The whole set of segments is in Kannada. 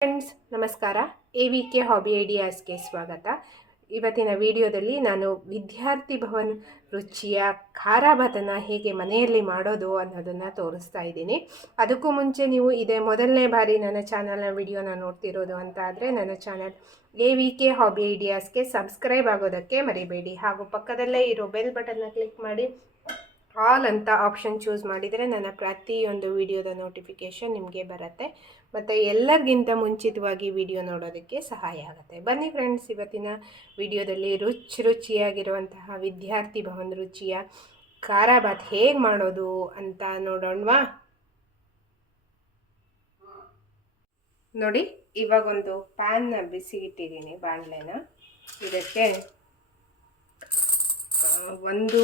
ಫ್ರೆಂಡ್ಸ್ ನಮಸ್ಕಾರ. ಎ ವಿ ಕೆ ಹಾಬಿ ಐಡಿಯಾಸ್ಗೆ ಸ್ವಾಗತ. ಇವತ್ತಿನ ವಿಡಿಯೋದಲ್ಲಿ ನಾನು ವಿದ್ಯಾರ್ಥಿ ಭವನ್ ರುಚಿಯ ಖಾರ ಭಾತನ ಹೇಗೆ ಮನೆಯಲ್ಲಿ ಮಾಡೋದು ಅನ್ನೋದನ್ನು ತೋರಿಸ್ತಾ ಇದ್ದೀನಿ. ಅದಕ್ಕೂ ಮುಂಚೆ ನೀವು ಇದೇ ಮೊದಲನೇ ಬಾರಿ ನನ್ನ ಚಾನಲ್ನ ವಿಡಿಯೋನ ನೋಡ್ತಿರೋದು ಅಂತ ಆದರೆ ನನ್ನ channel A V K hobby ಐಡಿಯಾಸ್ಗೆ subscribe ಆಗೋದಕ್ಕೆ ಮರಿಬೇಡಿ. ಹಾಗೂ ಪಕ್ಕದಲ್ಲೇ ಇರೋ ಬೆಲ್ ಬಟನ್ನ ಕ್ಲಿಕ್ ಮಾಡಿ, ಆಲ್ ಅಂತ ಆಪ್ಷನ್ ಚೂಸ್ ಮಾಡಿದರೆ ನನ್ನ ಪ್ರತಿಯೊಂದು ವಿಡಿಯೋದ ನೋಟಿಫಿಕೇಷನ್ ನಿಮಗೆ ಬರುತ್ತೆ. ಮತ್ತು ಎಲ್ಲರಿಗಿಂತ ಮುಂಚಿತವಾಗಿ ವಿಡಿಯೋ ನೋಡೋದಕ್ಕೆ ಸಹಾಯ ಆಗುತ್ತೆ. ಬನ್ನಿ ಫ್ರೆಂಡ್ಸ್ ಇವತ್ತಿನ ವಿಡಿಯೋದಲ್ಲಿ ರುಚಿ ರುಚಿಯಾಗಿರುವಂತಹ ವಿದ್ಯಾರ್ಥಿ ಭವನ್ ರುಚಿಯ ಖಾರ ಭಾತ್ ಹೇಗೆ ಮಾಡೋದು ಅಂತ ನೋಡೋಣವಾ? ನೋಡಿ ಇವಾಗೊಂದು ಪ್ಯಾನ್ನ ಬಿಸಿ ಇಟ್ಟಿದ್ದೀನಿ ಬಾಣಲೆನ. ಇದಕ್ಕೆ ಒಂದು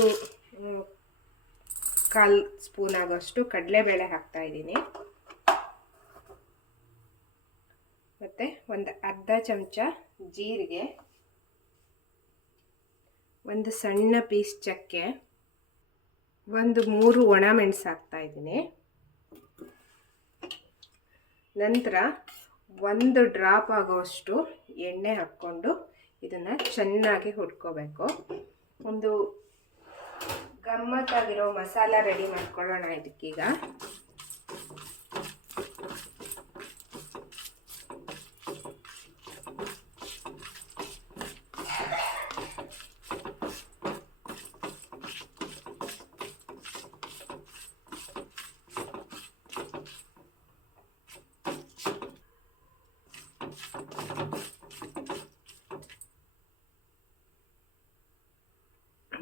ಕಾಲು ಸ್ಪೂನ್ ಆಗೋಷ್ಟು ಕಡಲೆಬೇಳೆ ಹಾಕ್ತಾ ಇದ್ದೀನಿ ಮತ್ತು ಒಂದು ಅರ್ಧ ಚಮಚ ಜೀರಿಗೆ, ಒಂದು ಸಣ್ಣ ಪೀಸ್ ಚಕ್ಕೆ, ಒಂದು ಮೂರು ಒಣ ಮೆಣಸು ಹಾಕ್ತಾ ಇದ್ದೀನಿ. ನಂತರ ಒಂದು ಡ್ರಾಪ್ ಆಗೋಷ್ಟು ಎಣ್ಣೆ ಹಾಕ್ಕೊಂಡು ಇದನ್ನು ಚೆನ್ನಾಗಿ ಹುಡ್ಕೋಬೇಕು ಒಂದು ಗಮ್ಮತ್ತಾಗಿರೋ ಮಸಾಲ ರೆಡಿ ಮಾಡ್ಕೊಳ್ಳೋಣ ಇದಕ್ಕೀಗ.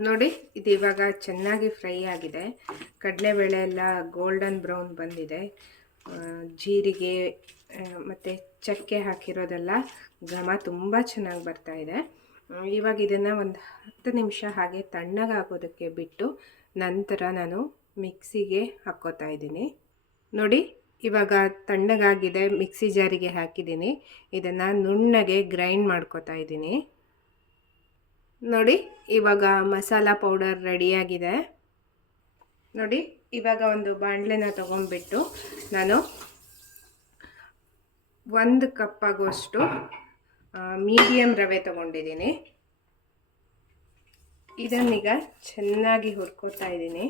ನೋಡಿ, ಇದು ಇವಾಗ ಚೆನ್ನಾಗಿ ಫ್ರೈ ಆಗಿದೆ. ಕಡಲೆಬೇಳೆ ಎಲ್ಲ ಗೋಲ್ಡನ್ ಬ್ರೌನ್ ಬಂದಿದೆ. ಜೀರಿಗೆ ಮತ್ತು ಚಕ್ಕೆ ಹಾಕಿರೋದೆಲ್ಲ ಘಮ ತುಂಬ ಚೆನ್ನಾಗಿ ಬರ್ತಾ ಇದೆ. ಇವಾಗ ಇದನ್ನು ಒಂದು ಹತ್ತು ನಿಮಿಷ ಹಾಗೆ ತಣ್ಣಗಾಗೋದಕ್ಕೆ ಬಿಟ್ಟು ನಂತರ ನಾನು ಮಿಕ್ಸಿಗೆ ಹಾಕ್ಕೋತಾ ಇದ್ದೀನಿ. ನೋಡಿ, ಇವಾಗ ತಣ್ಣಗಾಗಿದೆ, ಮಿಕ್ಸಿ ಜಾರಿಗೆ ಹಾಕಿದ್ದೀನಿ. ಇದನ್ನು ನುಣ್ಣಗೆ ಗ್ರೈಂಡ್ ಮಾಡ್ಕೋತಾ ಇದ್ದೀನಿ. ನೋಡಿ, ಇವಾಗ ಮಸಾಲ ಪೌಡರ್ ರೆಡಿಯಾಗಿದೆ ನೋಡಿ, ಇವಾಗ ಒಂದು ಬಾಣಲೆನ ತೊಗೊಂಡ್ಬಿಟ್ಟು ನಾನು ಒಂದು ಕಪ್ ಮೀಡಿಯಂ ಮೀಡಿಯಮ್ ರವೆ ತೊಗೊಂಡಿದ್ದೀನಿ. ಇದನ್ನೀಗ ಚೆನ್ನಾಗಿ ಹುರ್ಕೋತಾ ಇದ್ದೀನಿ.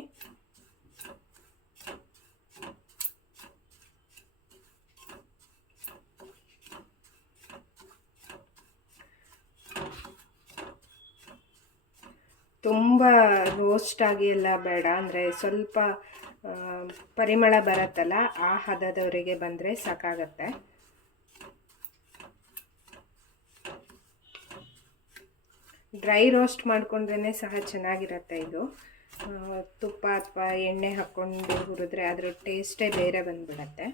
ತುಂಬ ರೋಸ್ಟ್ ಆಗಿ ಎಲ್ಲ ಬೇಡ. ಅಂದರೆ ಸ್ವಲ್ಪ ಪರಿಮಳ ಬರುತ್ತಲ್ಲ, ಆ ಹದದವರೆಗೆ ಬಂದರೆ ಸಾಕಾಗತ್ತೆ. ಡ್ರೈ ರೋಸ್ಟ್ ಮಾಡಿಕೊಂಡ್ರೇ ಸಹ ಚೆನ್ನಾಗಿರುತ್ತೆ ಇದು. ತುಪ್ಪ ಅಥವಾ ಎಣ್ಣೆ ಹಾಕ್ಕೊಂಡು ಹುರಿದ್ರೆ ಅದರ ಟೇಸ್ಟೇ ಬೇರೆ ಬಂದ್ಬಿಡತ್ತೆ.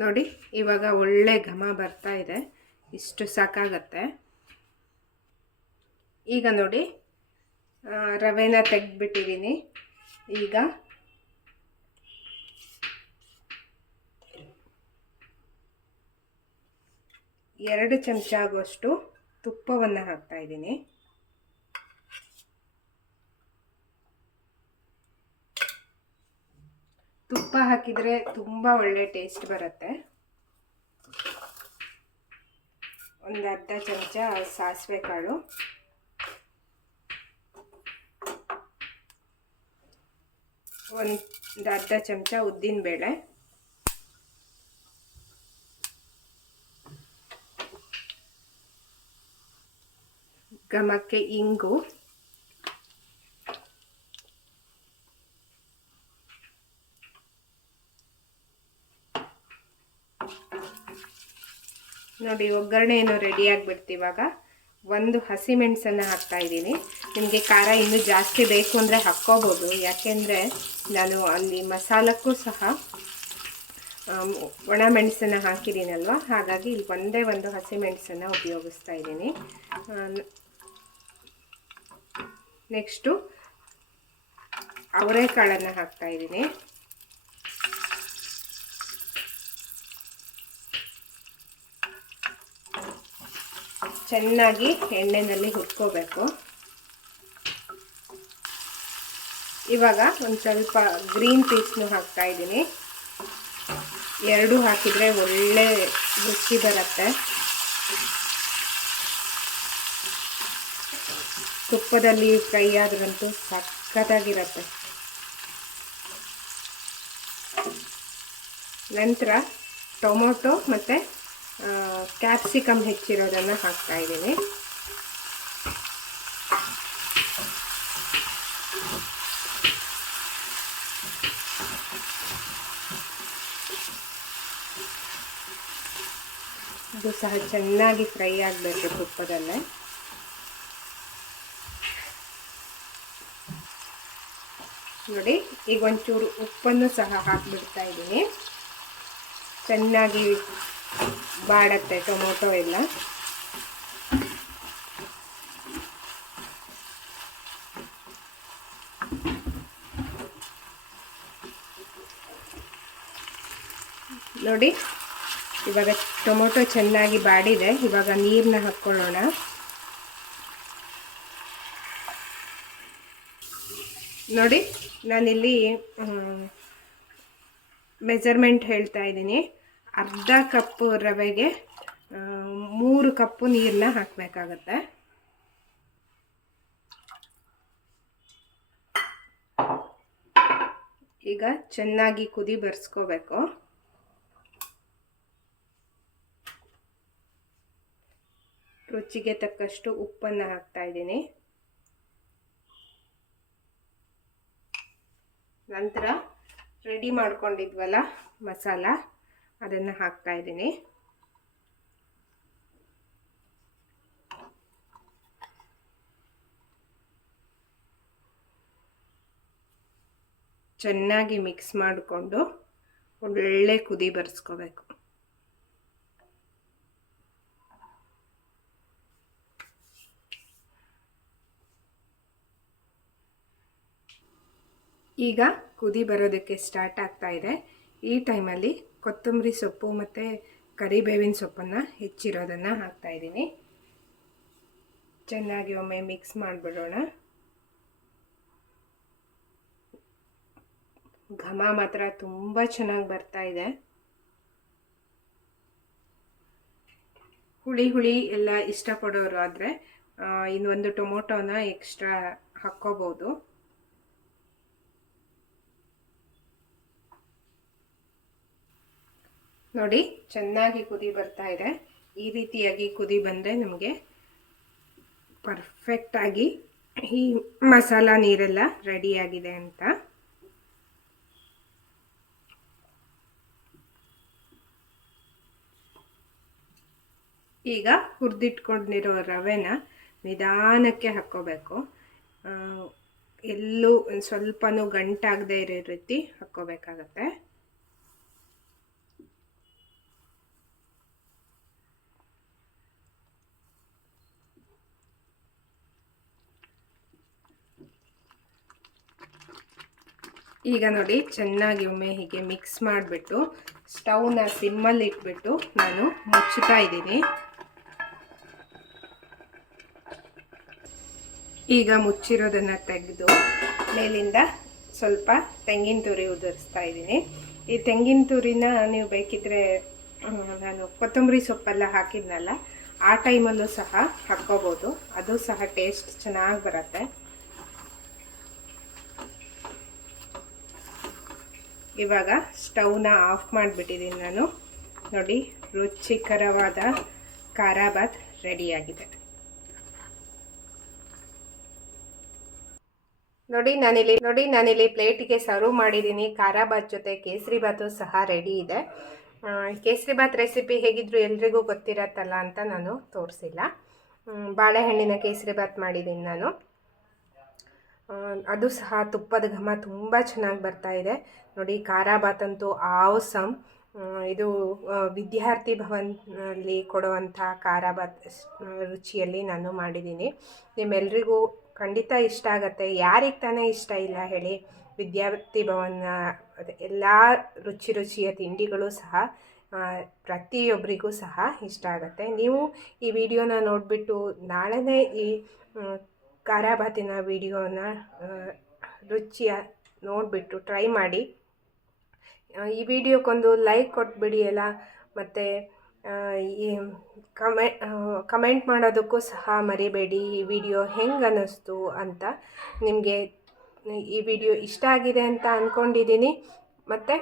ನೋಡಿ, ಇವಾಗ ಒಳ್ಳೆ ಘಮ ಬರ್ತಾ ಇದೆ. ಇಷ್ಟು ಸಾಕಾಗತ್ತೆ. ಈಗ ನೋಡಿ ರವೆನ ತೆಗೆದ್ಬಿಟ್ಟಿದ್ದೀನಿ ಈಗ ಎರಡು ಚಮಚ ಆಗುವಷ್ಟು ತುಪ್ಪವನ್ನು ಹಾಕ್ತಾ ತುಪ್ಪ ಹಾಕಿದರೆ ತುಂಬ ಒಳ್ಳೆ ಟೇಸ್ಟ್ ಬರುತ್ತೆ. ಒಂದು ಅರ್ಧ ಚಮಚ ಸಾಸಿವೆ ಕಾಳು. ಒಂದು ಅರ್ಧ ಚಮಚ ಉದ್ದಿನಬೇಳೆ ಘಮಕ್ಕೆ ಇಂಗು. ನೋಡಿ ಒಗ್ಗರಣೆ ಏನು ರೆಡಿ ಆಗಿಬಿಡ್ತು ಇವಾಗ. ಒಂದು ಹಸಿಮೆಣಸನ್ನು ಹಾಕ್ತಾ ಇದ್ದೀನಿ. ನಿಮಗೆ ಖಾರ ಇನ್ನೂ ಜಾಸ್ತಿ ಬೇಕು ಅಂದರೆ ಹಾಕ್ಕೋಬೋದು. ಯಾಕೆಂದರೆ ನಾನು ಅಲ್ಲಿ ಮಸಾಲಕ್ಕೂ ಸಹ ಒಣ ಮೆಣಸನ್ನು ಹಾಕಿದ್ದೀನಲ್ವ? ಹಾಗಾಗಿ ಇಲ್ಲಿ ಒಂದೇ ಒಂದು ಹಸಿಮೆಣಸನ್ನು ಉಪಯೋಗಿಸ್ತಾ ಇದ್ದೀನಿ. ನೆಕ್ಸ್ಟು ಅವರೆಕಾಳನ್ನು ಹಾಕ್ತಾ ಇದ್ದೀನಿ. ಚೆನ್ನಾಗಿ ಎಣ್ಣೆಯಲ್ಲಿ ಹುರ್ಕೋಬೇಕು. ಇವಾಗ ಒಂದು ಸ್ವಲ್ಪ ಗ್ರೀನ್ ಪೀಸ್ನು ಹಾಕ್ತಾ ಇದ್ದೀನಿ. ಎರಡು ಹಾಕಿದರೆ ಒಳ್ಳೆ ರುಚಿ ಬರುತ್ತೆ. ತುಪ್ಪದಲ್ಲಿ ಫ್ರೈ ಆದ್ರಂತೂ ಸಕ್ಕತ್ತಾಗಿರುತ್ತೆ ನಂತರ ಟೊಮೊಟೊ ಮತ್ತು ಕ್ಯಾಪ್ಸಿಕಮ್ ಹೆಚ್ಚಿರೋದನ್ನು ಹಾಕ್ತಾ ಇದ್ದೀನಿ. ಇದು ಸಹ ಚೆನ್ನಾಗಿ ಫ್ರೈ ಆಗಬೇಕು ತುಪ್ಪದಲ್ಲೇ. ನೋಡಿ, ಈಗ ಒಂಚೂರು ಉಪ್ಪನ್ನು ಸಹ ಹಾಕಿಬಿಡ್ತಾ ಇದ್ದೀನಿ. ಚೆನ್ನಾಗಿ ಬಾಡತ್ತೆ, ಟೊಮೊಟೊ ಎಲ್ಲ. ನೋಡಿ, ಇವಾಗ ಟೊಮೊಟೊ ಚೆನ್ನಾಗಿ ಬಾಡಿದೆ. ಇವಾಗ ನೀರನ್ನ ಹಾಕ್ಕೊಳ್ಳೋಣ. ನೋಡಿ, ನಾನಿಲ್ಲಿ ಮೆಜರ್ಮೆಂಟ್ ಹೇಳ್ತಾ ಇದ್ದೀನಿ. ಅರ್ಧ ಕಪ್ಪು ರವೆಗೆ ಮೂರು ಕಪ್ಪು ನೀರನ್ನ ಹಾಕಬೇಕಾಗತ್ತೆ. ಈಗ ಚೆನ್ನಾಗಿ ಕುದಿ ಬರ್ಸ್ಕೋಬೇಕು. ರುಚಿಗೆ ತಕ್ಕಷ್ಟು ಉಪ್ಪನ್ನು ಹಾಕ್ತಾ ಇದ್ದೀನಿ. ನಂತರ ರೆಡಿ ಮಾಡ್ಕೊಂಡಿದ್ವಲ್ಲ ಮಸಾಲ. ಅದನ್ನು ಹಾಕ್ತಾ ಇದ್ದೀನಿ. ಚೆನ್ನಾಗಿ ಮಿಕ್ಸ್ ಮಾಡಿಕೊಂಡು ಒಳ್ಳೆ ಕುದಿ ಬರ್ಸ್ಕೋಬೇಕು. ಈಗ ಕುದಿ ಬರೋದಕ್ಕೆ ಸ್ಟಾರ್ಟ್ ಆಗ್ತಾ ಇದೆ. ಈ ಟೈಮಲ್ಲಿ ಕೊತ್ತಂಬರಿ ಸೊಪ್ಪು ಮತ್ತು ಕರಿಬೇವಿನ ಸೊಪ್ಪನ್ನು ಹೆಚ್ಚಿರೋದನ್ನು ಹಾಕ್ತಾ ಇದ್ದೀನಿ. ಚೆನ್ನಾಗಿ ಒಮ್ಮೆ ಮಿಕ್ಸ್ ಮಾಡಿಬಿಡೋಣ. ಘಮ ಮಾತ್ರ ತುಂಬ ಚೆನ್ನಾಗಿ ಬರ್ತಾ ಇದೆ. ಹುಳಿ ಹುಳಿ ಎಲ್ಲ ಇಷ್ಟಪಡೋರು ಆದರೆ ಇನ್ನೊಂದು ಟೊಮೊಟೊನ ಎಕ್ಸ್ಟ್ರಾ ಹಾಕ್ಕೋಬೋದು. ನೋಡಿ, ಚೆನ್ನಾಗಿ ಕುದಿ ಬರ್ತಾ ಇದೆ. ಈ ರೀತಿಯಾಗಿ ಕುದಿ ಬಂದರೆ ನಮಗೆ ಪರ್ಫೆಕ್ಟಾಗಿ ಈ ಮಸಾಲ ನೀರೆಲ್ಲ ರೆಡಿಯಾಗಿದೆ ಅಂತ. ಈಗ ಹುರಿದಿಟ್ಕೊಂಡಿರೋ ರವೆನ ನಿಧಾನಕ್ಕೆ ಹಾಕ್ಕೋಬೇಕು. ಎಲ್ಲೂ ಒಂದ್ ಸ್ವಲ್ಪನೂ ಗಂಟಾಗದೇ ಇರೋ ರೀತಿ ಹಾಕ್ಕೋಬೇಕಾಗತ್ತೆ. ಈಗ ನೋಡಿ ಚೆನ್ನಾಗಿ ಒಮ್ಮೆ ಹೀಗೆ ಮಿಕ್ಸ್ ಮಾಡಿಬಿಟ್ಟು ಸ್ಟವ್ನ ಸಿಮ್ಮಲ್ಲಿ ಇಟ್ಬಿಟ್ಟು ನಾನು ಮುಚ್ಚುತ್ತಾ ಇದ್ದೀನಿ. ಈಗ ಮುಚ್ಚಿರೋದನ್ನು ತೆಗೆದು ಮೇಲಿಂದ ಸ್ವಲ್ಪ ತೆಂಗಿನ ತುರಿ ಉದುರಿಸ್ತಾ ಇದ್ದೀನಿ. ಈ ತೆಂಗಿನ ತುರಿನ ನೀವು ಬೇಕಿದ್ರೆ ನಾನು ಕೊತ್ತಂಬರಿ ಸೊಪ್ಪೆಲ್ಲ ಹಾಕಿದ್ನಲ್ಲ, ಆ ಟೈಮಲ್ಲೂ ಸಹ ಹಾಕ್ಕೋಬೋದು. ಅದು ಸಹ ಟೇಸ್ಟ್ ಚೆನ್ನಾಗಿ ಬರುತ್ತೆ. ಇವಾಗ ಸ್ಟವ್ನ ಆಫ್ ಮಾಡಿಬಿಟ್ಟಿದ್ದೀನಿ ನಾನು. ನೋಡಿ, ರುಚಿಕರವಾದ ಖಾರಾಬಾತ್ ರೆಡಿಯಾಗಿದೆ. ನೋಡಿ, ನಾನಿಲ್ಲಿ ನೋಡಿ, ನಾನಿಲ್ಲಿ ಪ್ಲೇಟಿಗೆ ಸರ್ವ್ ಮಾಡಿದ್ದೀನಿ. ಖಾರ ಬಾತ್ ಜೊತೆ ಕೇಸರಿ ಭಾತು ಸಹ ರೆಡಿ ಇದೆ. ಕೇಸರಿ ಬಾತ್ ರೆಸಿಪಿ ಹೇಗಿದ್ರು ಎಲ್ರಿಗೂ ಗೊತ್ತಿರತ್ತಲ್ಲ ಅಂತ ನಾನು ತೋರಿಸಿಲ್ಲ. ಬಾಳೆಹಣ್ಣಿನ ಕೇಸರಿ ಬಾತ್ ಮಾಡಿದ್ದೀನಿ ನಾನು. ಅದು ಸಹ ತುಪ್ಪದ ಘಮ ತುಂಬ ಚೆನ್ನಾಗಿ ಬರ್ತಾ ಇದೆ. ನೋಡಿ, ಖಾರಾಬಾತ್ ಅಂತೂ ಆವಸಮ್. ಇದು ವಿದ್ಯಾರ್ಥಿ ಭವನಲ್ಲಿ ಕೊಡುವಂಥ ಖಾರಾಬಾತ್ ರುಚಿಯಲ್ಲಿ ನಾನು ಮಾಡಿದ್ದೀನಿ. ನಿಮ್ಮೆಲ್ರಿಗೂ ಖಂಡಿತ ಇಷ್ಟ ಆಗುತ್ತೆ. ಯಾರಿಗೆ ತಾನೇ ಇಷ್ಟ ಇಲ್ಲ ಹೇಳಿ, ವಿದ್ಯಾರ್ಥಿ ಭವನ ಎಲ್ಲ ರುಚಿ ರುಚಿಯ ತಿಂಡಿಗಳು ಸಹ ಪ್ರತಿಯೊಬ್ಬರಿಗೂ ಸಹ ಇಷ್ಟ ಆಗುತ್ತೆ. ನೀವು ಈ ವಿಡಿಯೋನ ನೋಡಿಬಿಟ್ಟು ನಾಳೆನೇ ಈ ಖಾರಾಬಾತಿನ ವಿಡಿಯೋನ ರುಚಿಯ ನೋಡಿಬಿಟ್ಟು ಟ್ರೈ ಮಾಡಿ. ಈ ವಿಡಿಯೋಕ್ಕೊಂದು ಲೈಕ್ ಕೊಟ್ಬಿಡಿ ಎಲ್ಲ ಮತ್ತು ಈ ಕಮೆ ಕಮೆಂಟ್ ಮಾಡೋದಕ್ಕೂ ಸಹ ಮರಿಬೇಡಿ, ಈ ವಿಡಿಯೋ ಹೆಂಗೆ ಅನ್ನಿಸ್ತು ಅಂತ ನಿಮಗೆ ಈ ವಿಡಿಯೋ ಇಷ್ಟ ಆಗಿದೆ ಅಂತ ಅಂದ್ಕೊಂಡಿದ್ದೀನಿ ಮತ್ತು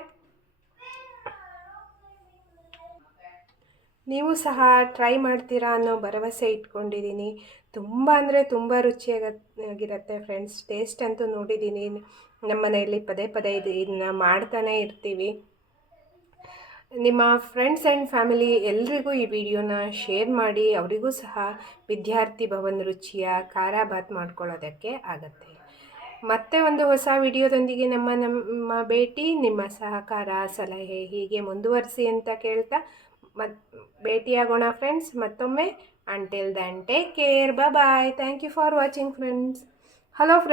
ನೀವು ಸಹ ಟ್ರೈ ಮಾಡ್ತೀರಾ ಅನ್ನೋ ಭರವಸೆ ಇಟ್ಕೊಂಡಿದ್ದೀನಿ. ತುಂಬ ಅಂದರೆ ತುಂಬ ರುಚಿಯಾಗಿರುತ್ತೆ ಫ್ರೆಂಡ್ಸ್. ಟೇಸ್ಟ್ ಅಂತೂ ನೋಡಿದ್ದೀನಿ. ನಮ್ಮ ಮನೆಯಲ್ಲಿ ಪದೇ ಪದೇ ಇದು ಇದನ್ನ ಮಾಡ್ತಾನೇ ಇರ್ತೀವಿ. ನಿಮ್ಮ ಫ್ರೆಂಡ್ಸ್ ಆ್ಯಂಡ್ ಫ್ಯಾಮಿಲಿ ಎಲ್ರಿಗೂ ಈ ವಿಡಿಯೋನ ಶೇರ್ ಮಾಡಿ, ಅವರಿಗೂ ಸಹ ವಿದ್ಯಾರ್ಥಿ ಭವನ್ ರುಚಿಯ ಖಾರ ಬಾತ್ ಮಾಡ್ಕೊಳ್ಳೋದಕ್ಕೆ ಆಗತ್ತೆ. ಮತ್ತೆ ಒಂದು ಹೊಸ ವಿಡಿಯೋದೊಂದಿಗೆ ನಮ್ಮ ನಮ್ಮ ಭೇಟಿ. ನಿಮ್ಮ ಸಹಕಾರ, ಸಲಹೆ ಹೀಗೆ ಮುಂದುವರಿಸಿ ಅಂತ ಕೇಳ್ತಾ ಮತ್ ಭೇಟಿಯಾಗೋಣ ಫ್ರೆಂಡ್ಸ್ ಮತ್ತೊಮ್ಮೆ until then take care bye thank you for watching friends hello friends